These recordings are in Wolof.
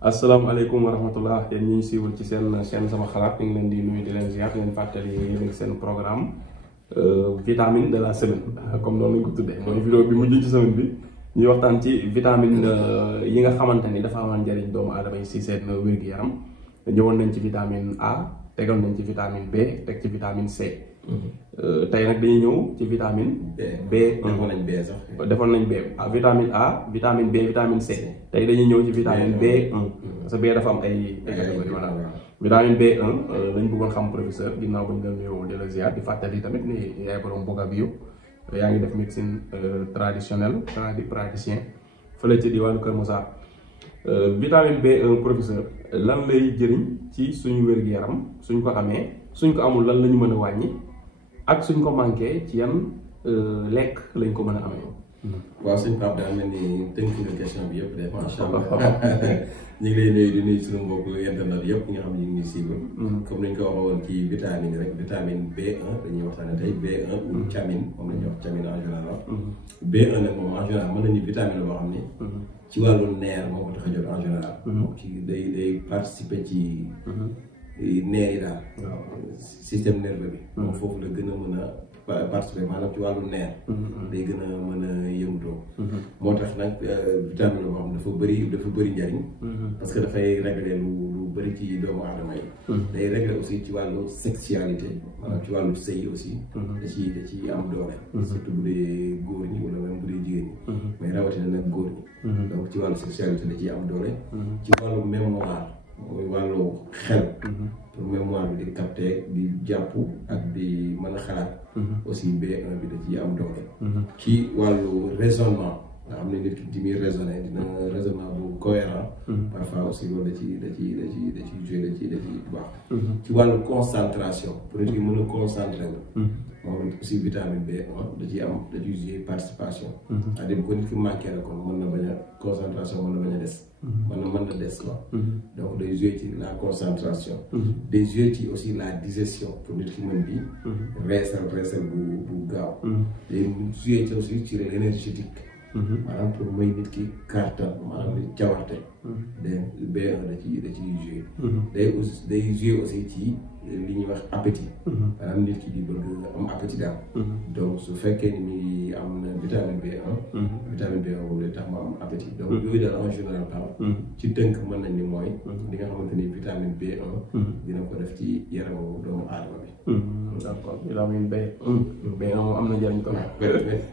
asalaamaaleykum wa rahmatullah yéen ñi ñu siiwal ci seen chaîne sama xalaat ñu ngi leen di nuyu di leen ziar leen fàttali yéen a ngi seen programme vitamine de la semaine comme noonu lañ ko tuddee mooy vidéo bi mujj ci semaine bi ñuy waxtaan ci vitamine yi nga xamante ni dafa amal njëriñ doomu aadama yi si seen wér-gu-yaram ñëwoon nañ ci vitamine A tegal nañ ci vitamine B teg ci vitamine C. tey nag dañuy ñëw ci vitamine B. defoon nañ B sax. defoon nañ B vitamine A vitamine B vitamine C tey dañuy ñëw ci vitamine B1 parce que B dafa am ay catégorie voilà vitamine B1 lañ bëggoon xam professeur ginnaaw bañ la nuyoo di la ziar di fàttali tamit ni yaay borom Boga Bio yaa ngi def médecine traditionnelle praticien fële ci diwaanu Kër Moussa vitamine B1 professeur lan lay jëriñ ci suñu wér-gu-yaram suñ ko amee suñ ko amul lan la ñu mën a wàññi ak suñ ko manqué ci yan lekk lañ ko mën a amee. waaw suñ Pape daal mel ni tënk nga question bi yëpp de macha allah ñu ngi lay nuyu di nuyu suñu mbokku internet yëpp nga xam ne ñu ngi suivre. comme ni ñu ko waxee woon ci vitamine rek vitamine B1 dañuy waxtaanee tey B1 ou thiamine moom la ñuy wax thiamine en général. B1 nag moom en général mën nañu vitamine boo xam ni. ci wàllu neer moo ko tax a jot en général. ci day participer ci. neer yi daal. système nerveux bi. moom foofu la gën a mën a participer maanaam ci wàllu neer. day gën a mën a yëngutoo. moo tax nag vitamine boo xam dafa bëri njariñ. parce que dafay régler lu bëri ci doomu aadama yi. day régler aussi ci wàllu sexualité maanaam ci wàllu sëy aussi. da ci am doole. surtout bu dee góor ñi wala même bu dee jigéen ñi. mais rawatina nag góor ñi. donc ci wàllu sexualité da ciy am doole. ci wàllu mémoire. mooy wàllu xel. pour mémoire bi di capter di jàpp ak di mën a xalaat. aussi B1 bi da ciy am doole. ci wàllu raisonnement nga xam ne nit ki di muy raisonner dina raisonnement bu cohérent. parfois aussi loolu da ciy joué da ciy baax. ci wàllu concentration pour nit ki mën a concentré wu. moom aussi vitamine B1 da ciy joué participation. c'est-à-dire bu ko nit ki manqué la kon mën na bañ a concentration mën na bañ a des. mën na des quoi. donc day joué ci la concentration. day joué ci aussi la digestion pour nit ki mën di. reesal bu gaaw. day joué ci aussi ci l'énergétique. maanaam pour may nit ki kàttan maanaam di cawarte. B1 da ciy joué. day joué aussi ci li ñuy wax appétit. maanaam nit ki di bëgg am appétit daal. donc su fekkee ni mi ngi am na vitamine B1. vitamine B1 boobu day tax mu am appétit donc yooyu daal en général ci tënk mën nañ ni mooy. li nga xamante ni vitamine B1. dina ko def ci yaramu doomu aadama bi. d'accord vitamine B1 moom am na njëriñ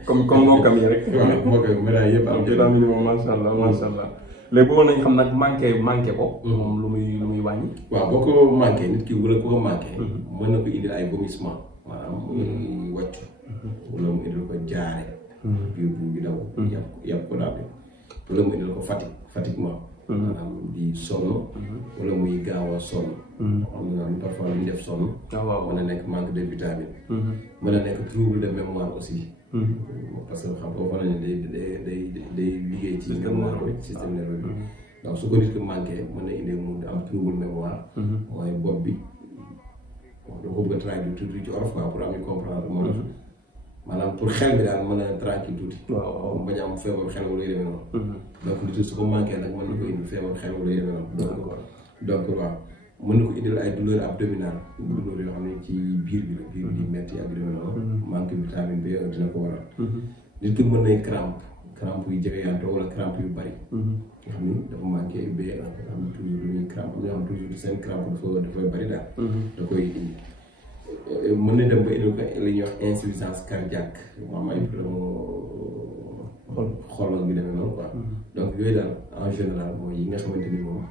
comme mbokkam yi rek. waaw mbokkam yi médaille yëpp am vitamine moom macha allah léegi boobu nañ xam nag manqué ko. moom lu muy wàññi. waaw boo ko manqué nit ki wala ko manqué. mën na ko indil ay vomissement maanaam muy wàccu. wala mu indil ko jaare. biir bi daw. yàpp ko daal bi. wala mu indil ko fatiguement. maanaam di sonn. wala muy gaaw a sonn. xam nga parfois lu ñu def sonn. mën na nekk manque de vitamine. mën na nekk trouble de mémoire aussi. parce que xam nga waxoon nañu day liggéey ci mémoire bi système nerveux bi. donc su ko nit ki manqué mën na indi mu am trouble mémoire. mooy bopp bi. doo ko bëgg a traduire tuuti ci olof quoi pour am ñu comprendre moo tax. maanaam pour xel bi daal mën a tranquille tuuti. waaw bañ a am feebar xel wala yu demee noonu. donc nit su ko manqué nag mën na ko indi feebar xel wala yu demee noonu. donc waaw mën na ko indil ay douleur abdominale. douleur yoo xam ne ci biir bi la biir bi di metti ak yu demee noonu. manque vitamine B1 dina ko waral. nit ki mën nay crampe yu jegeyantoo wala crampe yu bari. nga xam ni dafa manqué B1 nga xam ne toujours dañuy crampe am na xam toujours seen crampe dafay bari daal. da koy indi. mën na dem ba indi ko li ñuy wax insuffisance cardiaque maanaam ay xol ak bi demee noonu quoi. donc yooyu daal en général mooy yi nga xamante ni moom.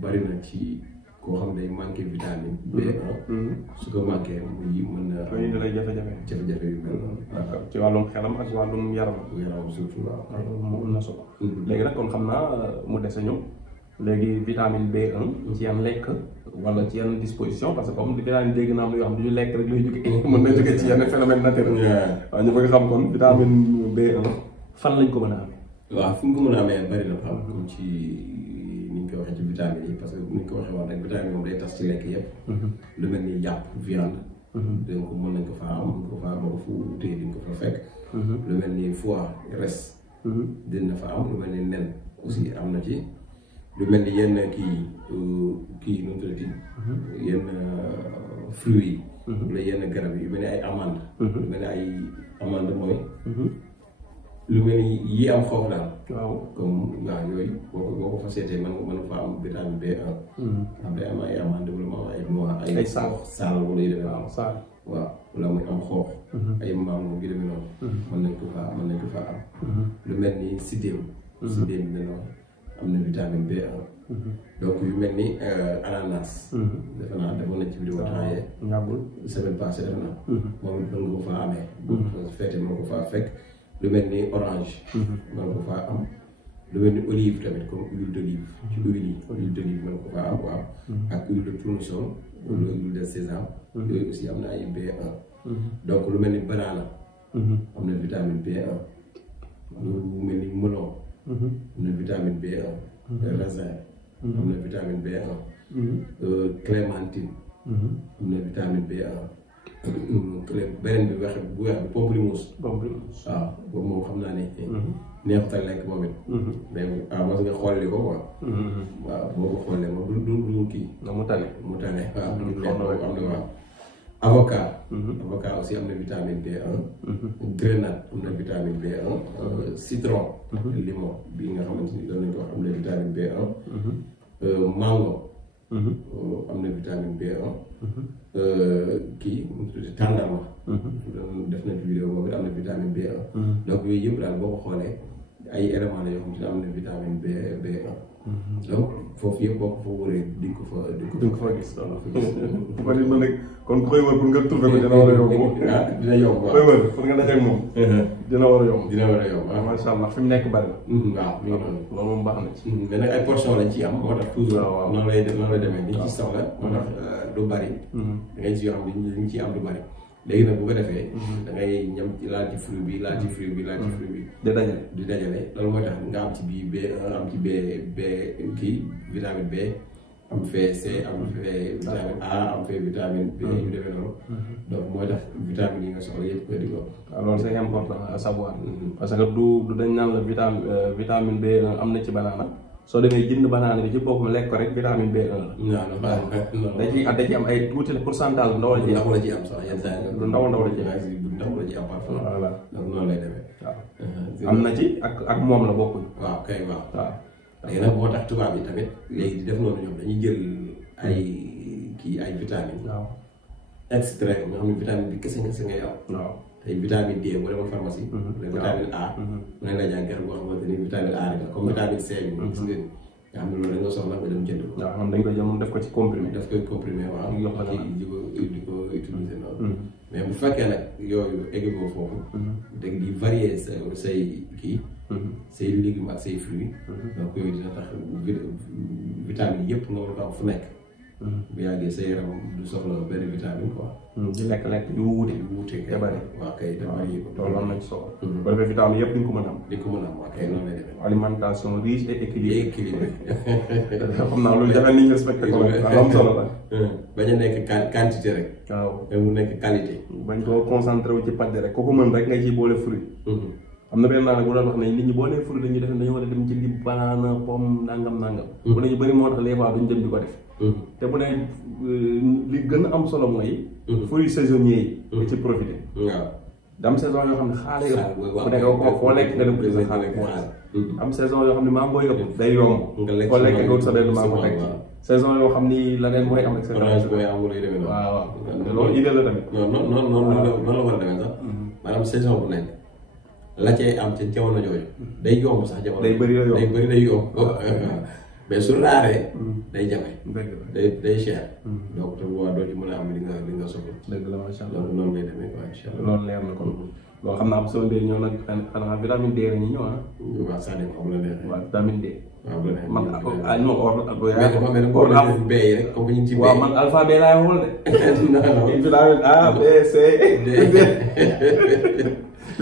bari na ci koo xam ne day manqué vitamine B1. su ko manqué muy mën na. yooyu da lay jafe-jafe yu mel noonu. ci wàllum xelam ak wàllum yaram. surtout waaw. mu am na solo. léegi nag kon xam naa mu dese ñëw. léegi vitamine B1 ci yan lekk wala ci yan disposition parce que comme vitamine dégg naa am yoo xam ne du ñu lekk rek lay jóge mën na jóge ci yenn phénomène naturel. waaw ñu bëgg xam kon vitamine B1 fan lañ ko mën a amee. waaw fi ñu ko mën a amee bari na xam comme ci ni ñu ko waxee ci vitamine yi parce que ni ñu ko waxee woon rek vitamine moom day tas ci lekk yëpp. lu mel ni yàpp viande. donc mën nañ ko faa am ko faa boo ko fu téye di nga ko fa fekk. lu mel ni foie res. dina fa am lu mel ni nen aussi am na ci. lu mel ni yenn kii nu mu tuddati yenn fruits yi wala yenn garab yi yu mel ni ay amande lu mel ni ay amande mooy lu mel ni yi am xoox daal comme waaw yooyu boo ko fa seetee mën fa am vitamine B1 am day am ay amande wala mu am ay noix ay saal wala yu demee waaw wala muy am xoox ay mango yu demee noonu mën nañ ko fa am lu mel ni sidéem dina am na vitamine B1 donc yu mel ni ananas defe naa defoon nañ ci vidéo taayee semaine passée defe naa moom mën nga ko faa amee feete mën ko faa fekk lu mel ni orange mën ko faa am lu mel ni olive tamit comme huile d'olive ci huile d'olive mën ko faa am waaw ak huile de tournesol wala huile de sésame yooyu aussi am na ay B1 donc lu mel ni banana am na vitamine B1 lu mel ni melon am na vitamine B1 raisin am na vitamine B1 clémentine am na vitamine B1 beneen bi bu weex bi pamplemousse waaw boobu moom xam naa ne neexut a lekk moom it mais mos nga xolli ko quoi waaw boo ko xollee moom du kii mu tane waaw du lekk boobu am na waaw avocat aussi am na vitamine B1 grenade am na vitamine B1 citron limon bi nga xamante ni doon nañ ko wax am na vitamine B1 mango am na vitamine B1 kii mu tudd tàndarma def na vidéo boobu am na vitamine B1 donc yooyu yëpp daal boo ko xoolee ay éléments la yoo xam ne am na vitamine B1 donc foofu yëpp boo ko fa wëree di ko fa gis kon ku koy wër pour nga trouver ko dina war a yomb dina yomb koy wër pour nga dajeeg moom dina war a yomb waaw macha allah fi mu nekk bari na waaw mi ngi noonu loolu moom baax na ci mais nag ay portion lañ ci am moo tax toujours noonu lay demee ni ci soxla moo tax du bari da ngay ci yoo xam ne ñu ciy am du bari léegi nag bu ko defee da ngay ñam laal ci fruit bi di dajale loolu mooy tax nga am ci bii B1 am ci B kii vitamine B am fee C am fee vitamine A am fee vitamine B yu demee noonu donc mooy tax vitamine yi nga soxla yëpp ko di ko waaw loolu c'est important à savoir parce que du dañ naan la vitamine B1 am na ci banana soo demee jënd banana bi ci boppam lekk ko rek vitamine B1 la da ci am ay tuuti pourcentage bu ndaw la ci am sax yenn saa yi lu ndaw la ci am parfois voilà donc noonu lay demee waaw am na ci ak moom la bokkuñ waaw kay waaw léegi nag moo tax tubaab yi tamit léegi di def noonu ñoom dañuy jël ay vitamine extrait nga xam ne vitamine bi kese ngay am waaw tey vitamine D boo demoon pharmacie vitamine A mu ne la jàngal boo xamante ni vitamine A rek la comme vitamine C bi gis ngeen nga xam ne loolu da nga soxla nga dem jënd ko waaw man dañ koy jël moom def ko ci comprimé waaw di ko utiliser noonu mais bu fekkee nag yooyu egg ko foofu dégg di varier say kii say légumes ak say fruits donc yooyu dina tax vitamine yëpp nga war ko am fu nekk bu yàggee sa yaram du soxla benn vitamine quoi di lekk yu wuute te bari waaw kay te bari yi loolu am na ci solo bu defee vitamine yëpp di nga ko mën a am waaw kay noonu lay demee alimentation riche et équilibrée xam naa loolu jafe nañu respecté ko am solo la bañ a nekk quantité rek waaw mais mu nekk qualité bañ koo concentré wu ci pàdde rek kooku mën rek nga ciy boole fruit am na benn naa nag bu doon wax ne nit ñi boo nee fruit dañuy def dañu war a dem jëndi banana pomme nangam bu ne ñu bëri moo tax les fois duñ dem di ko def te bu ne li gën a am solo mooy fruits saisonniers yi nga ci profité waaw am saison yoo xam ne xaale yëpp bu nekk foo lekk nga dem ko sa xaale am saison yoo xam ne mango yëpp day yomb foo lekk nga wut sa benn mango teg saison yoo xam ni la neen mooy am ak waaw te loolu idée la tamit noonu la war a demee sax maanaam saison bu nekk la cay am ca jamono jooju day yomb sax jamono day bëri day yomb mais su raaree day jafe day cher donc te bu waa doo ci mën a am li nga soxla dëgg la macha allah donc noonu lay demee quoi incha allah loolu leer na kon loolu xam naa bu soo dee ñëw nag xanaa vitamine D la ñuy ñëw waaw ça dépend bu la neexee waaw vitamine D waaw bu la neexee man non or B rek comme ñu ci B waaw man alphabet laay xool de vitamine A B C D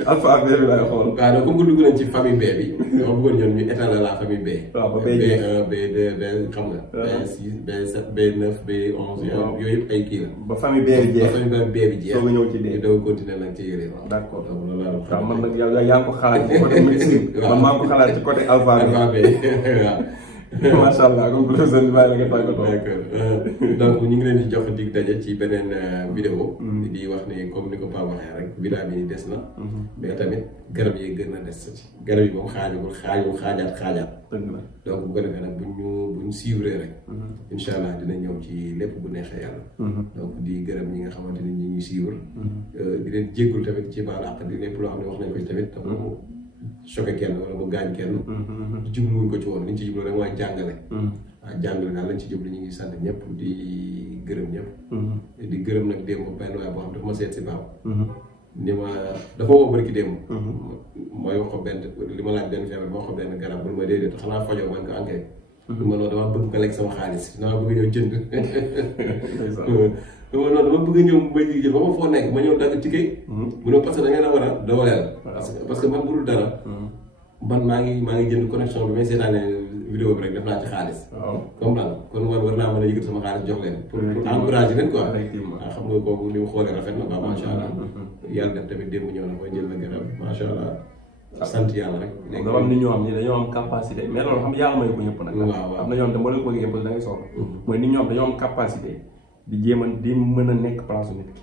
alphabet bi laay xool. waaw donc comme que dugg nañ ci famille B bi. dama bëggoon ñoom ñu étaler la famille B. waaw ba B1 B2 B xam nga. B6 B7 B9 B11. yooyu yëpp ay kii la. ba famille B bi jeex ba famille B bi jeex. soo ko ñëw ci D. ñu doog continuer nag ci yére waaw. d'accord donc loolu laa doon. waaw man nag yaa ngi ko xalaat ci côté médecine. man maa ngi ko xalaat ci côté alphabet. alphabet waaw. macha allah comme professeur bi bàyyi la nga tàggatoo. d'accord donc ñu ngi leen di jox dig daje ci beneen vidéo. di wax ni comme ni ko Pape waxee rek vitamine yi des na. mais tamit garab yi gën a des garab yi moom xaajaat. dëgg la donc bu ko defee nag buñ suivre rek. incha allah dina ñëw ci lépp bu neexee yàlla. donc di gërëm ñi nga xamante ni ñi ngi suivre. di leen jéggul tamit ci baal àq di lépp loo xam ne wax nañ ko ci tamit. choqué kenn wala mu gaañ kenn. jubluwuñ ko ci woon liñ ci jublu rek mooy jàngale. waaw jàngale daal lañ ci jublu ñu ngi sant ñëpp di gërëm ñëpp. di gërëm nag démb benn waay boo xam dafa ma seet si baaw. ni ma dafa woo bari ki démb. mooy wax ko benn li ma laaj benn feebar ma wax ko benn garab bu ma déedéet xanaa fajoo man ko enquête. ma noonu damaa bëgg nga lekk sama xaalis damaa bëgg ñëw jënd. dama noonu dama bëgg ñëw ba jigéen ba ma foo nekk ma ñëw dagg ticket. mu ne parce que da ngeen a war a dooleel. parce que man bu dul dara. man maa ngi jënd connexion bi may seetaane vidéo bi rek def naa ci xaalis. comme daal kon war naa mën a yëgat sama xaalis jox leen. pour encourager leen quoi. waaw xam nga kooku ni mu xoolee rafet na ba macha allah. yàlla def tamit démb ñëw na mooy jël na garab macha allah. sant yàlla rek. dafa am nit ñoo xam ne dañoo am capacité mais loolu xam yàlla may ko ñëpp nag. waaw am na ñoo xam ne boo leen ko liggéey da ngay soxla. mooy nit ñoo xam dañoo am capacité di jéem a di mën a nekk place nit ki.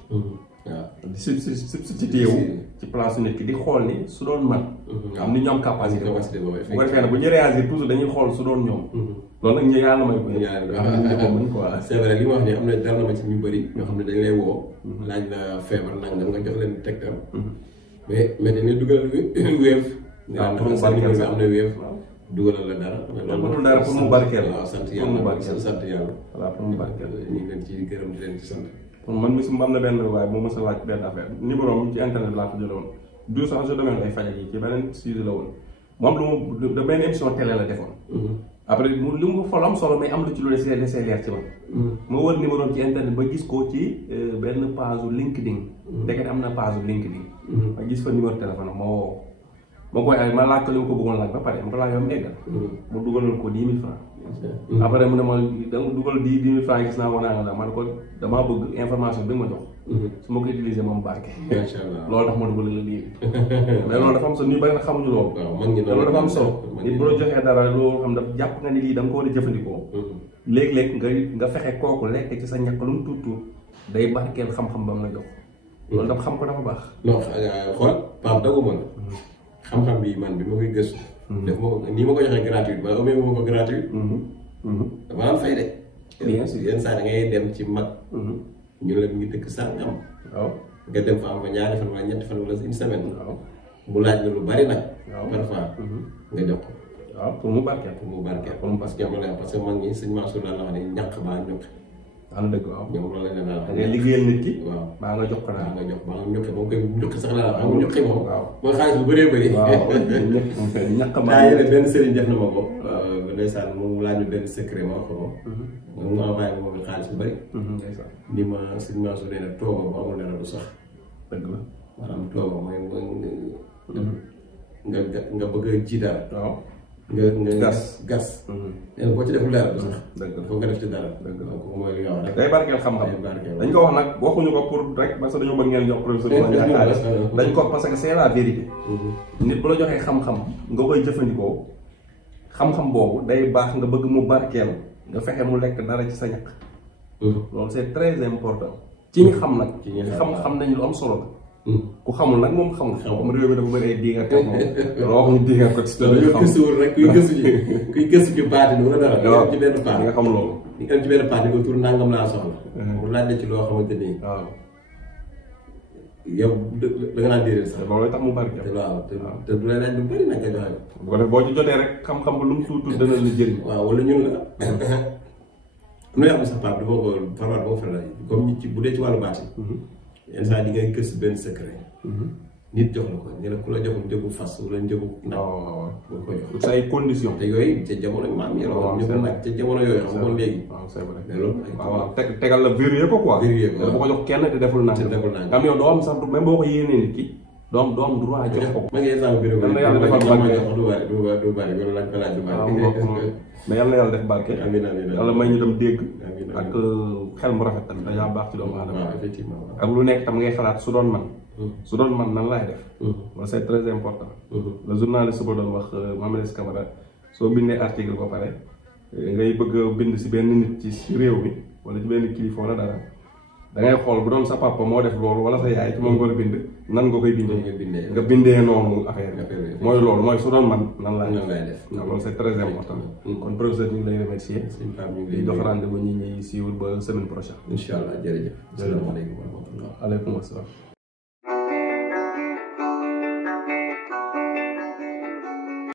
waaw di substitué wu ci place nit ki di xool ni su doon man. am nit ñoo am capacité boobu. bu ko defee nag bu ñu réagir toujours dañuy xool su doon ñoom. loolu nag ñu yàlla may ko ñëpp. c'est vrai li ma wax ni am na dal na ma ci ñu bëri ñoo xam ne dañ lay woo. laaj la feebar nangam nga jox leen tegtal. mais dañuy dugal wéef. waaw pour mu barkeel am na wéef. dugalal la dara. loolu dara pour mu barkeel. waaw sant yàlla sant yàlla. voilà pour mu barkeel. ñu ngi leen ci gërëm di leen ci sant. man mi am na benn waaye moo mës a laaj benn affaire numéro am ci internet laa ko jëlee woon du sax je domaine ay fajal yi ci beneen sujet la woon moom lu mu benn émission télé la defoon. après li mu fa am solo mais am lu ci lu desee leer ci man. ma wër numéro am ci internet ba gis ko ci benn page LinkedIn. ndekete am na page LinkedIn. ma gis fa numéro téléphone am ma woo ma koy ay ma laaj ko li ma ko bëggoon laaj ba pare ma ko laaj yow eggal. mu dugalal ko 10 000 francs. après mu ne ma da nga dugal 10 000 francs gis naa ko naa nga man ko damaa bëgg information bi nga ma jox. su ma ko utiliser moom barke. macha allah loolu tax ma dugal la lii. mais loolu dafa am solo ñu bari na xamuñu loolu. waaw man ngi loolu dafa am solo. nit bu la joxee dara loolu xam daf jàpp nga ni lii da nga ko war a jëfandikoo. léeg-léeg nga fexe kooku lekk ci sa ñàkk lu mu tuut tuut day barkeel xam-xam ba mu la jox. loolu dafa xam ko dafa baax. non xool Pape daguma la. xam-xam bi man bi ma koy gëstu. def ma ko nii ma ko joxee gratuite ba amee ma ko gratuite. dama am fay de. bien sûr yenn saa da ngay dem ci mag. ñu la ngi dëkk sàngam. waaw nga dem fa am fa ñaari fan wala ñetti fan wala une semaine. waaw mu laaj la lu bari nag. waaw parfois nga jox ko. waaw pour mu barkeel. pour mu barkeel parce que parce que mag ñi sëñ Mansour daan la wax ne ñàkk baa ñokk. am dëgg waaw ñoom loolu la ñu naan. da ngay liggéeyal nit ki. waaw baa nga jox ko baa daal. nga jox baa nga ñokk moom koy ñokk sax la xam nga ñokk moom. waaw mooy xaalis bu bëree bëri. waaw ñàkk daa maa yéene benn sëriñ def na ma ko. ndeysaan moom laaj ñu benn secret ma wax ko. moom nga envoyé moom xaalis bu bëri. ndeysaan ni ma sëñ Mansour nee na tooba bu amul dara du sax. dëgg la maanaam tooba mooy nga bëgg a ji dara. waaw nga gas. nee na boo ci deful dara du sax. dëgg la foog nga def ci dara. dëgg la donc mooy li nga wax rek. day barkeel xam-xam day barkeel. dañ ko wax nag waxuñu ko pour rek parce que dañoo bëgg ngeen jox professeur bi ma xaalis dañ ko parce que c'est la vérité. nit bu la joxee xam-xam nga koy jëfandikoo xam-xam boobu day baax nga bëgg mu barkeel nga fexe mu lekk dara ci sa ñaq. loolu c'est très important. ci ñi xam nag. ci ñi xam nañu lu am solo la. ku xamul nag moom xamul. comme réew mi dafa bëri ay diingat ak moom. loo wax ñu diingat ko ci dañoo gëstuwul rek kuy gëstu ci baati wala dara. waaw ci benn paat nga xam loolu. ñu am ci benn paat ko tur nangam laa soxla. mu laaj la ci loo xamante ni. waaw. yow da nga naan déedéet sax. loolu tax mu barkeel. waaw te du la laaj lu bëri nag nga joxe ko. bu ko def boo ci jotee rek xam-xam ba lu mu tuut dana la jëriñ. waaw wala ñun la. nu yàgg sax Pape dafa ko farwaat boo faral comme nit ci bu dee ci wàllu baati. yenn saa yi di ngay gëstu benn secret. nit jox la ko ñu ne ku la joxul njëgu fas wala njëgu nag. waaw boo ko jox sa ay conditions. te yooyu ca jamono maam yi. waaw njëgu nag ca jamono yooyu xam nga léegi. waaw c'est vrai mais loolu ay waaw tegal la vérifier ko quoi. vérifier ko bu ko jox kenn te deful naa. te deful naa nga am yow doo am sax même boo ko yéenee nit ki doo am droit jox ko. ma ngi exemple bi rek. yal na yàlla defal barke du bari du bari loolu laaj ko laaj du bari. mais yal na yàlla def barke. amiin amiin yàlla may ñu dem dégg. amiin ak xel mu rafet tamit dañaa baax ci doomu aadama. waaw effectivement. ak lu nekk tam ngay xalaat su doon man. su doon man nan laay def. loolu c'est très important. le journaliste ba doon wax Mamadou Camara soo bindee article ba pare ngay bëgg a bind si benn nit ci réew mi wala ci benn kilifa wala dara da ngay xool bu doon sa papa moo def loolu wala sa yaay ci moom nga war a bind nan nga koy bindee nga bindee noonu affaire bi mooy loolu mooy su doon man nan laa def loolu c'est très important kon professeur ñu ngi lay remercier di jox rendez-vous ñi ñuy suivre ba semaine prochaine incha allah jërëjëf. Asalaamaaleykum wa rahmatullah. aleykum asalaam